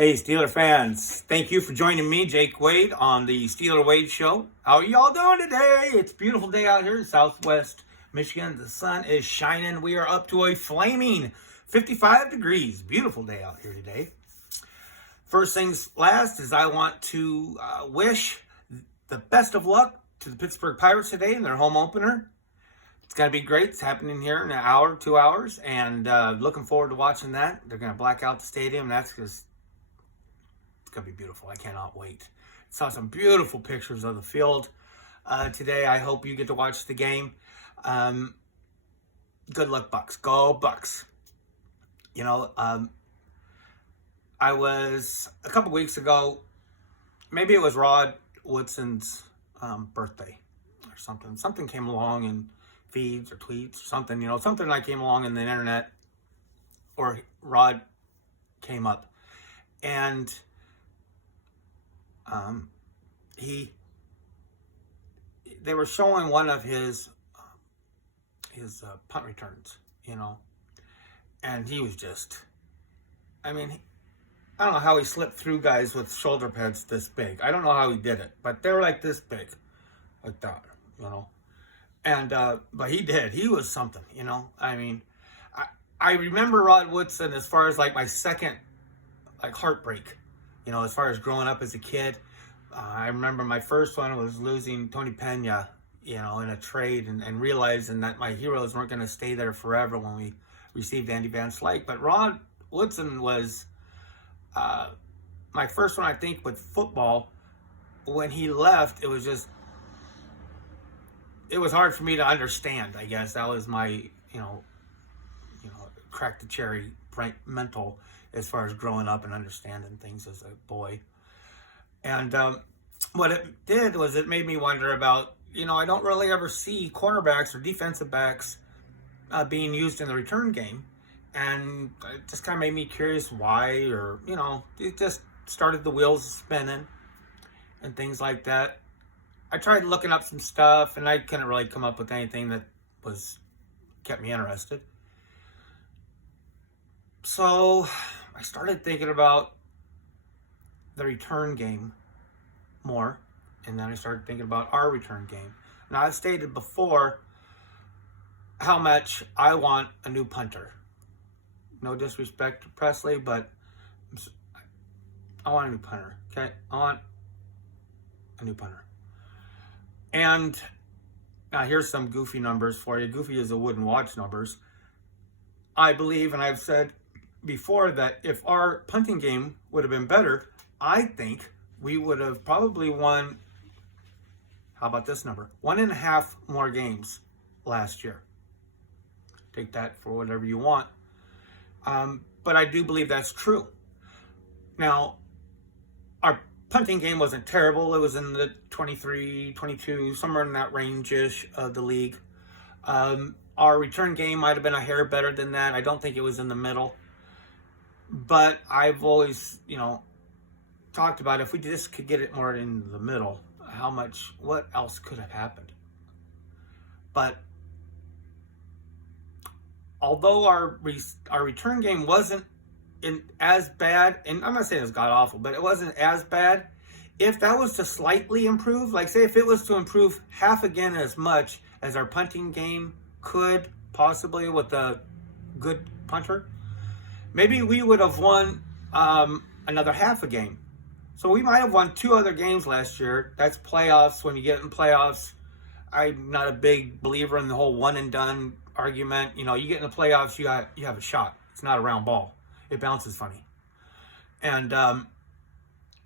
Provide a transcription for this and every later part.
Hey, Steeler fans. Thank you for joining me, Jake Wade, on the Steeler Wade Show. How are y'all doing today? It's a beautiful day out here in Southwest Michigan. The sun is shining. We are up to a flaming 55 degrees. Beautiful day out here today. First things last is I want to wish the best of luck to the Pittsburgh Pirates today in their home opener. It's going to be great. It's happening here in an hour, 2 hours, and looking forward to watching that. They're going to black out the stadium. That's just it's going to be beautiful. I cannot wait. Saw some beautiful pictures of the field today. I hope you get to watch the game. Good luck, Bucks. Go Bucks. You know, I was, a couple weeks ago, maybe it was Rod Woodson's birthday or something. Something came along in feeds or tweets or something, something that came along in the internet, or Rod came up. And they were showing one of his punt returns, and he was just, I don't know how he slipped through guys with shoulder pads this big. I don't know how he did it, but they were like this big, like that, and but he did. He was something, I remember Rod Woodson as far as like my second heartbreak, as far as growing up as a kid. I remember my first one was losing Tony Pena, in a trade, and realizing that my heroes weren't going to stay there forever when we received Andy Van Slyke. But Rod Woodson was my first one, I think, with football. When he left, it was hard for me to understand. I guess that was my, crack the cherry mental as far as growing up and understanding things as a boy. And what it did was it made me wonder about, I don't really ever see cornerbacks or defensive backs being used in the return game. And it just kind of made me curious why, or, it just started the wheels spinning and things like that. I tried looking up some stuff, and I couldn't really come up with anything that kept me interested. So I started thinking about the return game more, and then I started thinking about our return game. Now, I've stated before how much I want a new punter. No disrespect to Presley, but I want a new punter, okay? I want a new punter. And now here's some goofy numbers for you. Goofy as a wooden watch numbers. I believe, and I've said before, that if our punting game would have been better, I think we would have probably won, how about this number? 1.5 more games last year. Take that for whatever you want. But I do believe that's true. Now, our punting game wasn't terrible. It was in the 23, 22, somewhere in that range-ish of the league. Our return game might have been a hair better than that. I don't think it was in the middle. But I've always, talked about if we just could get it more in the middle, what else could have happened? But although our return game wasn't as bad, and I'm not saying it's god awful, but it wasn't as bad. If that was to slightly improve, like say if it was to improve half again as much as our punting game could possibly with a good punter, maybe we would have won another half a game. So we might have won 2 other games last year. That's playoffs. When you get in playoffs, I'm not a big believer in the whole one and done argument. You get in the playoffs, you have a shot. It's not a round ball. It bounces funny. And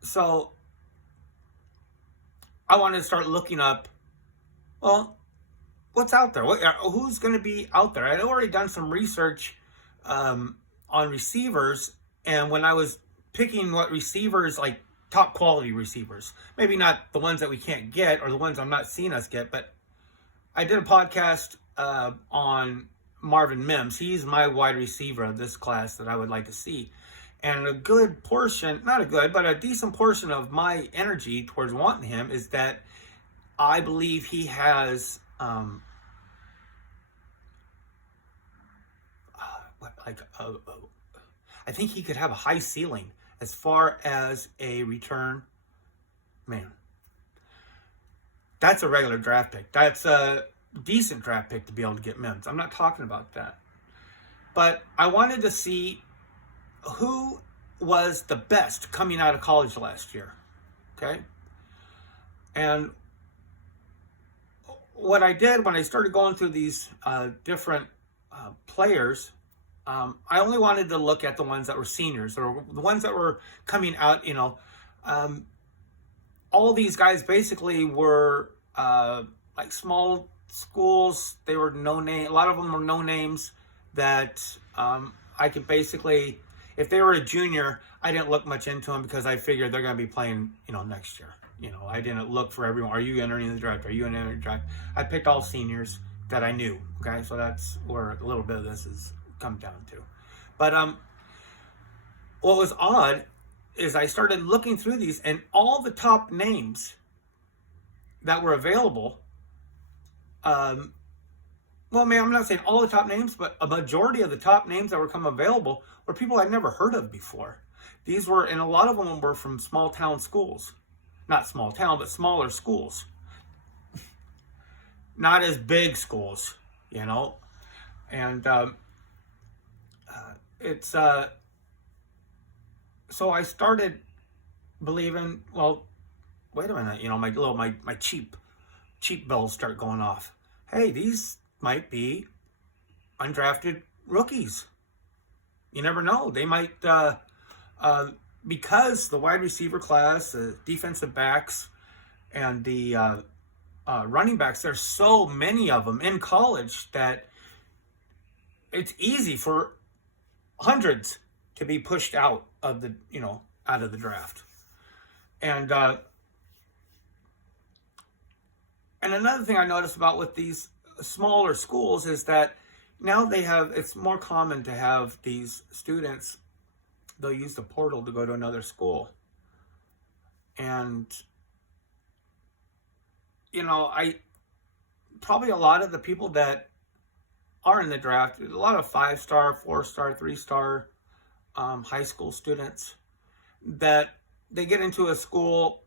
so I wanted to start looking up, well, what's out there? Who's going to be out there? I'd already done some research on receivers, and when I was picking what receivers, like top quality receivers, maybe not the ones that we can't get or the ones I'm not seeing us get, but I did a podcast on Marvin Mims. He's my wide receiver of this class that I would like to see. And a good portion, not a good, but a decent portion of my energy towards wanting him is that I believe he has I think he could have a high ceiling as far as a return man. That's a regular draft pick. That's a decent draft pick to be able to get Mims. I'm not talking about that. But I wanted to see who was the best coming out of college last year. Okay? And what I did when I started going through these different players, I only wanted to look at the ones that were seniors or the ones that were coming out, all these guys basically were like small schools. They were no name. A lot of them were no names that I could basically, if they were a junior, I didn't look much into them because I figured they're going to be playing, next year. I didn't look for everyone. Are you entering the draft? Are you entering the draft? I picked all seniors that I knew. Okay, so that's where a little bit of this has come down to. But what was odd is I started looking through these, and all the top names that were available, well, man, I'm not saying all the top names, but a majority of the top names that were come available were people I'd never heard of before. These were, and a lot of them were from small town schools. Not small town, but smaller schools. Not as big schools, And it's, so I started believing, well, wait a minute, my cheap bells start going off. Hey, these might be undrafted rookies. You never know. They might, because the wide receiver class, the defensive backs, and the running backs, there's so many of them in college that it's easy for hundreds to be pushed out of the draft. And another thing I noticed about with these smaller schools is that now it's more common to have these students, they'll use the portal to go to another school. And, probably a lot of the people that are in the draft, a lot of 5-star, 4-star, 3-star high school students that they get into a school,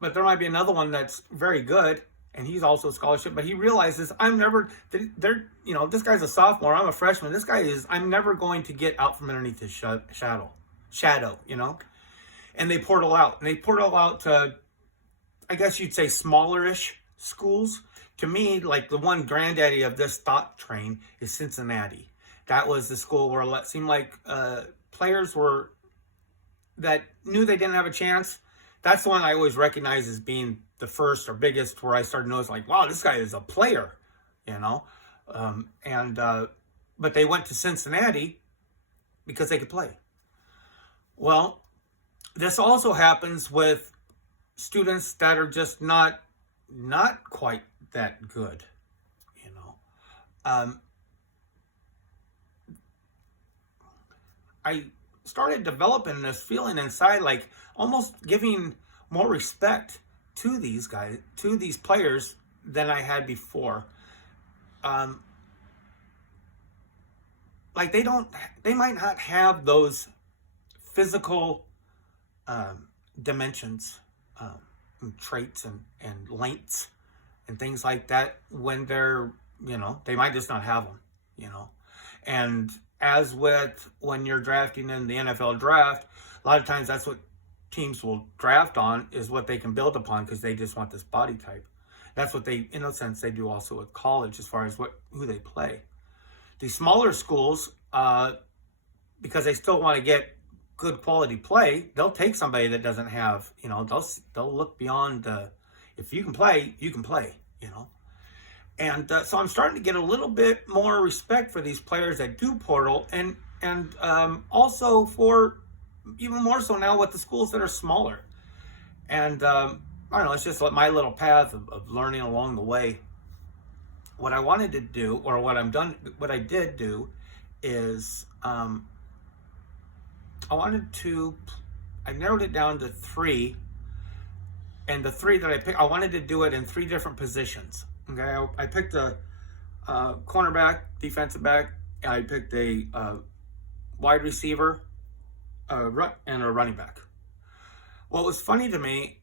but there might be another one that's very good, and he's also a scholarship, but he realizes this guy's a sophomore, I'm a freshman, I'm never going to get out from underneath his shadow, and they portal out. And they portal out to, I guess you'd say, smallerish schools. To me, like the one granddaddy of this thought train is Cincinnati. That was the school where it seemed like players that knew they didn't have a chance. That's the one I always recognize as being the first or biggest, where I started noticing, like, wow, this guy is a player, but they went to Cincinnati because they could play. Well, this also happens with students that are just not quite that good, I started developing this feeling inside, like almost giving more respect to these guys, to these players, than I had before. Like they might not have those physical dimensions, and traits and lengths and things like that when they're, they might just not have them, And as with when you're drafting in the NFL draft, a lot of times that's what teams will draft on, is what they can build upon, because they just want this body type. That's what they, in a sense, they do also with college as far as who they play. These smaller schools, because they still want to get good quality play, they'll take somebody that doesn't have, they'll look beyond if you can play, And so I'm starting to get a little bit more respect for these players that do portal, and also for even more so now with the schools that are smaller. And I don't know, it's just my little path of learning along the way. What I wanted to do, or what I did do, is I narrowed it down to 3, and the 3 that I picked, I wanted to do it in 3 different positions. Okay, I picked a cornerback, defensive back, and I picked a wide receiver, and a running back. What was funny to me,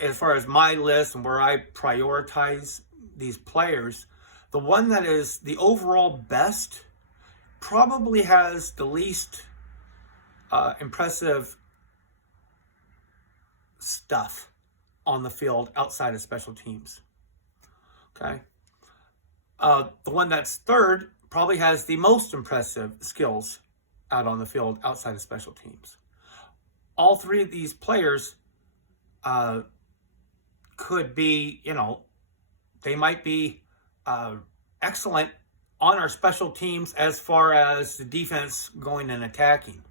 as far as my list and where I prioritize these players, the one that is the overall best probably has the least impressive stuff on the field outside of special teams. Okay. The one that's third probably has the most impressive skills out on the field outside of special teams. All three of these players could be, they might be excellent on our special teams as far as the defense going and attacking.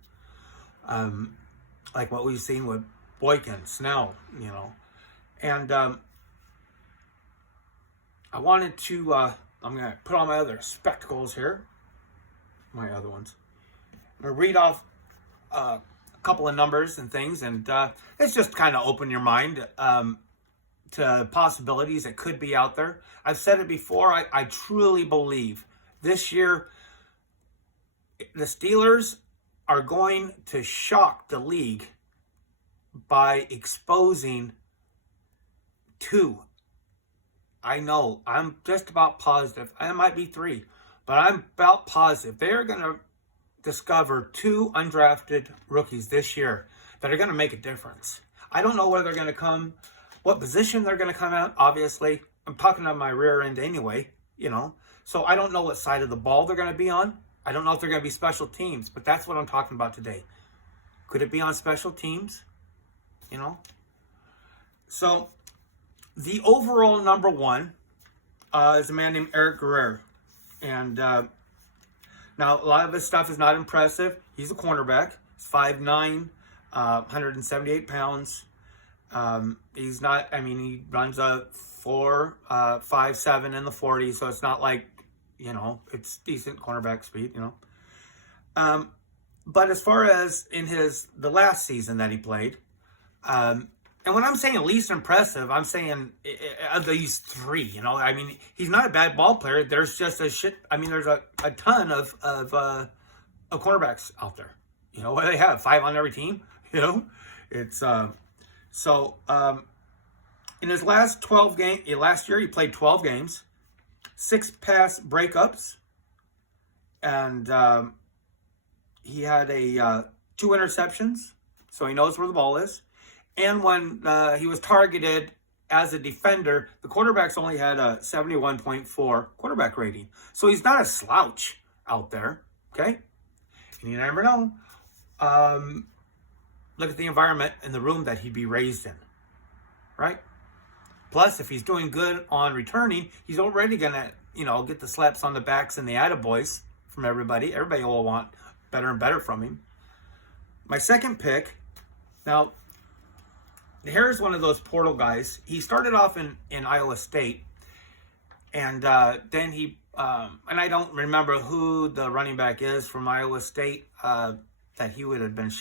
Like what we've seen with Boykin, Snell, And I wanted to, I'm going to put on my other spectacles here. My other ones. I'm going to read off a couple of numbers and things, and it's just kind of open your mind to possibilities that could be out there. I've said it before, I truly believe this year the Steelers are going to shock the league by exposing two. I know, I'm just about positive. I might be three, but I'm about positive. They're going to discover two undrafted rookies this year that are going to make a difference. I don't know where they're going to come, what position they're going to come out. Obviously, I'm talking on my rear end anyway, So I don't know what side of the ball they're going to be on. I don't know if they're going to be special teams, but that's what I'm talking about today. Could it be on special teams? So the overall number one is a man named Garror. And now a lot of his stuff is not impressive. He's a cornerback. He's 5'9", 178 pounds. He's not, he runs a 4.57 in the 40, so it's not like, it's decent cornerback speed, But as far as in the last season that he played, and when I'm saying least impressive, I'm saying of these three, he's not a bad ball player. There's just there's a ton of cornerbacks out there. What do they have? 5 on every team? It's so in his last 12 game, last year he played 12 games, 6 pass breakups, and he had 2 interceptions, so he knows where the ball is. And when he was targeted as a defender, the quarterbacks only had a 71.4 quarterback rating. So he's not a slouch out there, okay? And you never know. Look at the environment and the room that he'd be raised in, right? Plus, if he's doing good on returning, he's already going to, get the slaps on the backs and the attaboys from everybody. Everybody will want better and better from him. My second pick, now, here's one of those portal guys. He started off in Iowa State, and then he, and I don't remember who the running back is from Iowa State that he would have been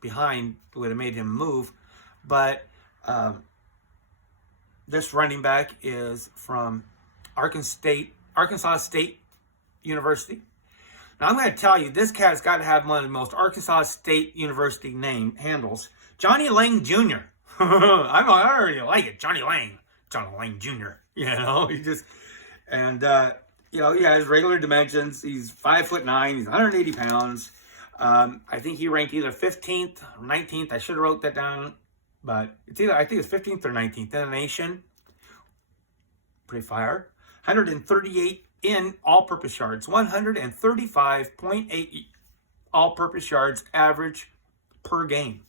behind, would have made him move, but this running back is from Arkansas State University. Now, I'm going to tell you, this cat's got to have one of the most Arkansas State University name handles. Jonnie Lang Jr. I already like it. Johnny Lang Jr. He just, and, he has regular dimensions. He's 5'9". He's 180 pounds. I think he ranked either 15th or 19th. I should have wrote that down, but I think it's 15th or 19th in the nation. Pretty fire. 138 in all-purpose yards. 135.8 all-purpose yards average per game.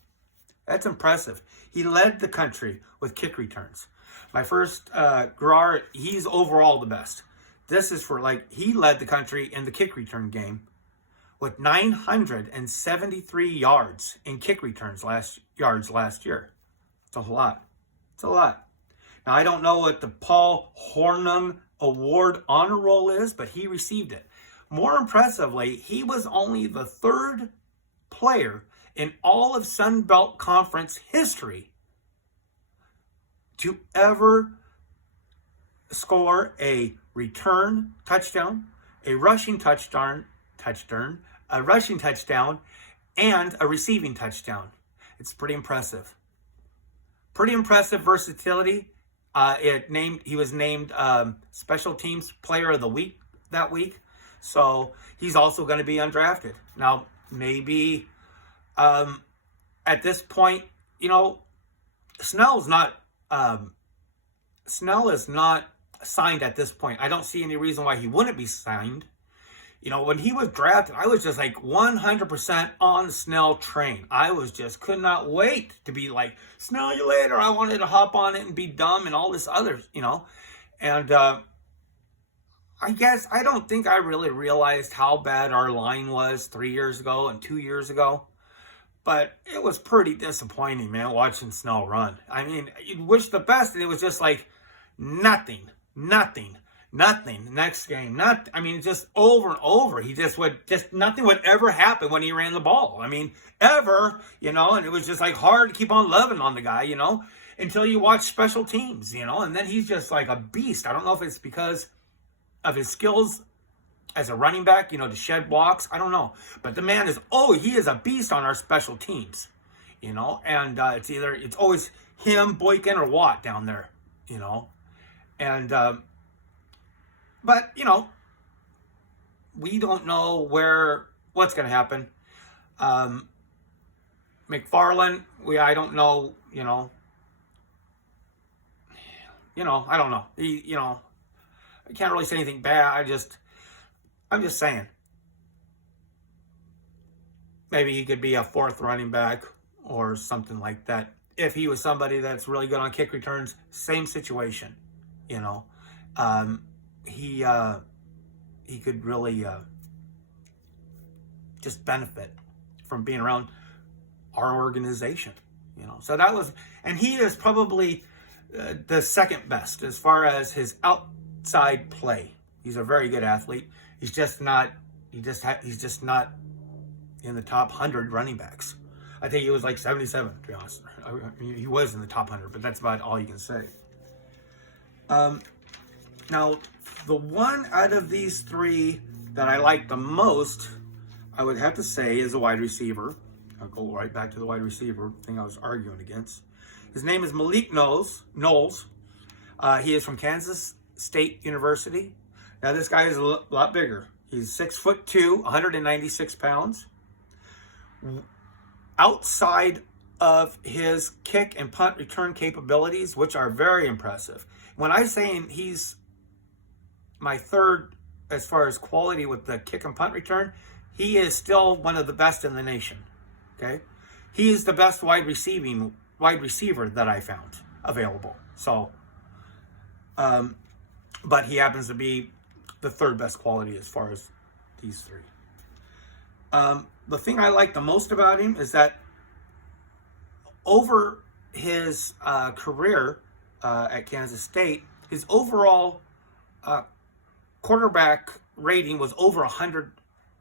That's impressive. He led the country with kick returns. My first, Garror, he's overall the best. This is for, he led the country in the kick return game with 973 yards in kick returns last year. It's a lot. Now, I don't know what the Paul Hornung Award honor roll is, but he received it. More impressively, he was only the third player in all of Sun Belt Conference history to ever score a return touchdown, a rushing touchdown, and a receiving touchdown. It's pretty impressive. Pretty impressive versatility. He was named Special Teams Player of the Week that week. So he's also going to be undrafted. Now, maybe at this point, Snell is not signed at this point. I don't see any reason why he wouldn't be signed. When he was drafted, I was just like 100% on Snell train. I could not wait to be like, Snell you later. I wanted to hop on it and be dumb and all this other, And I guess I don't think I really realized how bad our line was 3 years ago and 2 years ago. But it was pretty disappointing, man, watching Snell run. I mean, you'd wish the best, and it was just like nothing. Next game, just over and over. Nothing would ever happen when he ran the ball. I mean, ever, and it was just like hard to keep on loving on the guy, until you watch special teams, and then he's just like a beast. I don't know if it's because of his skills as a running back, to shed blocks. I don't know. But the man he is a beast on our special teams, and it's always him, Boykin, or Watt down there, and, but, we don't know what's going to happen. McFarland, I don't know, I don't know. I can't really say anything bad. I'm just saying. Maybe he could be a fourth running back or something like that. If he was somebody that's really good on kick returns, same situation, he could really just benefit from being around our organization, So that was, and he is probably the second best as far as his outside play. He's a very good athlete. He's just not in the top 100 running backs. I think he was like 77, to be honest. He was in the top 100, but that's about all you can say. Now, the one out of these three that I like the most, I would have to say, is a wide receiver. I'll go right back to the wide receiver thing I was arguing against. His name is Malik Knowles. He is from Kansas State University. Now, this guy is a lot bigger. He's 6'2", 196 pounds. Outside of his kick and punt return capabilities, which are very impressive. When I'm saying he's my third as far as quality with the kick and punt return, he is still one of the best in the nation. Okay, he is the best wide receiver that I found available. So, but he happens to be the third best quality as far as these three. The thing I like the most about him is that over his career at Kansas State, his overall quarterback rating was over 100.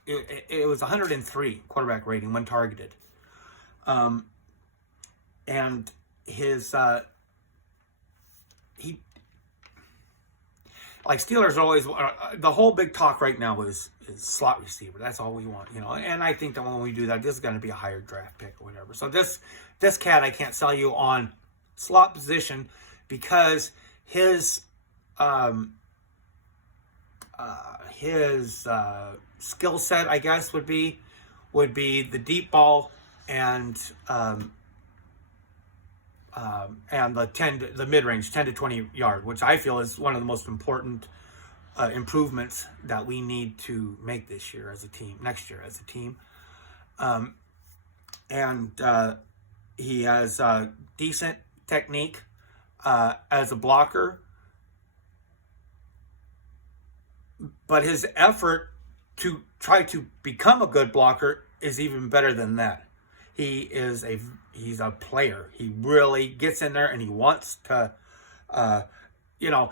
It was 103 quarterback rating when targeted. And his Steelers are always, the whole big talk right now is slot receiver. That's all we want, And I think that when we do that, this is going to be a higher draft pick or whatever. So this cat I can't sell you on slot position because his skill set, I guess, would be the deep ball and the mid-range 10 to 20 yard, which I feel is one of the most important improvements that we need to make next year as a team. He has decent technique as a blocker, but his effort to try to become a good blocker is even better than that. He's a player. He really gets in there and he wants to, I know,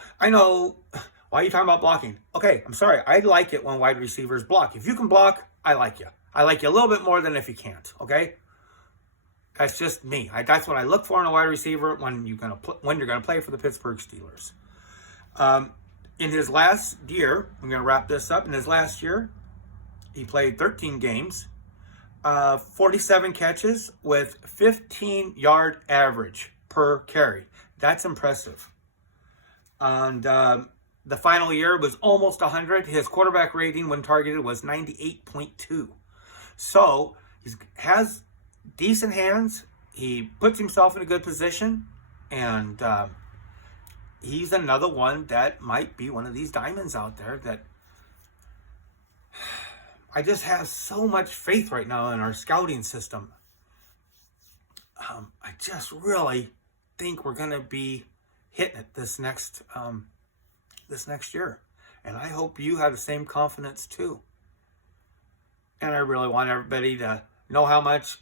why are you talking about blocking? Okay, I'm sorry. I like it when wide receivers block. If you can block, I like you. I like you a little bit more than if you can't, okay? That's just me. That's what I look for in a wide receiver when you're going to play for the Pittsburgh Steelers. In his last year, I'm going to wrap this up. In his last year, he played 13 games. 47 catches with 15-yard average per carry. That's impressive. And the final year was almost 100. His quarterback rating when targeted was 98.2. So he has decent hands. He puts himself in a good position. And he's another one that might be one of these diamonds out there that I just have so much faith right now in our scouting system. I just really think we're going to be hitting it this next year. And I hope you have the same confidence too. And I really want everybody to know how much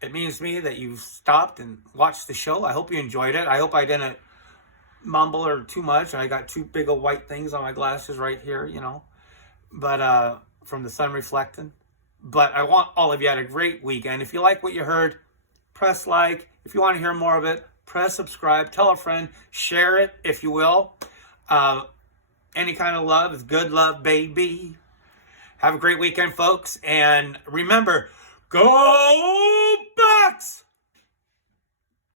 it means to me that you've stopped and watched the show. I hope you enjoyed it. I hope I didn't mumble or too much. I got two big old white things on my glasses right here, But from the sun reflecting. But I want all of you to have a great weekend. If you like what you heard, press like. If you want to hear more of it, press subscribe. Tell a friend. Share it, if you will. Any kind of love is good love, baby. Have a great weekend, folks. And remember, go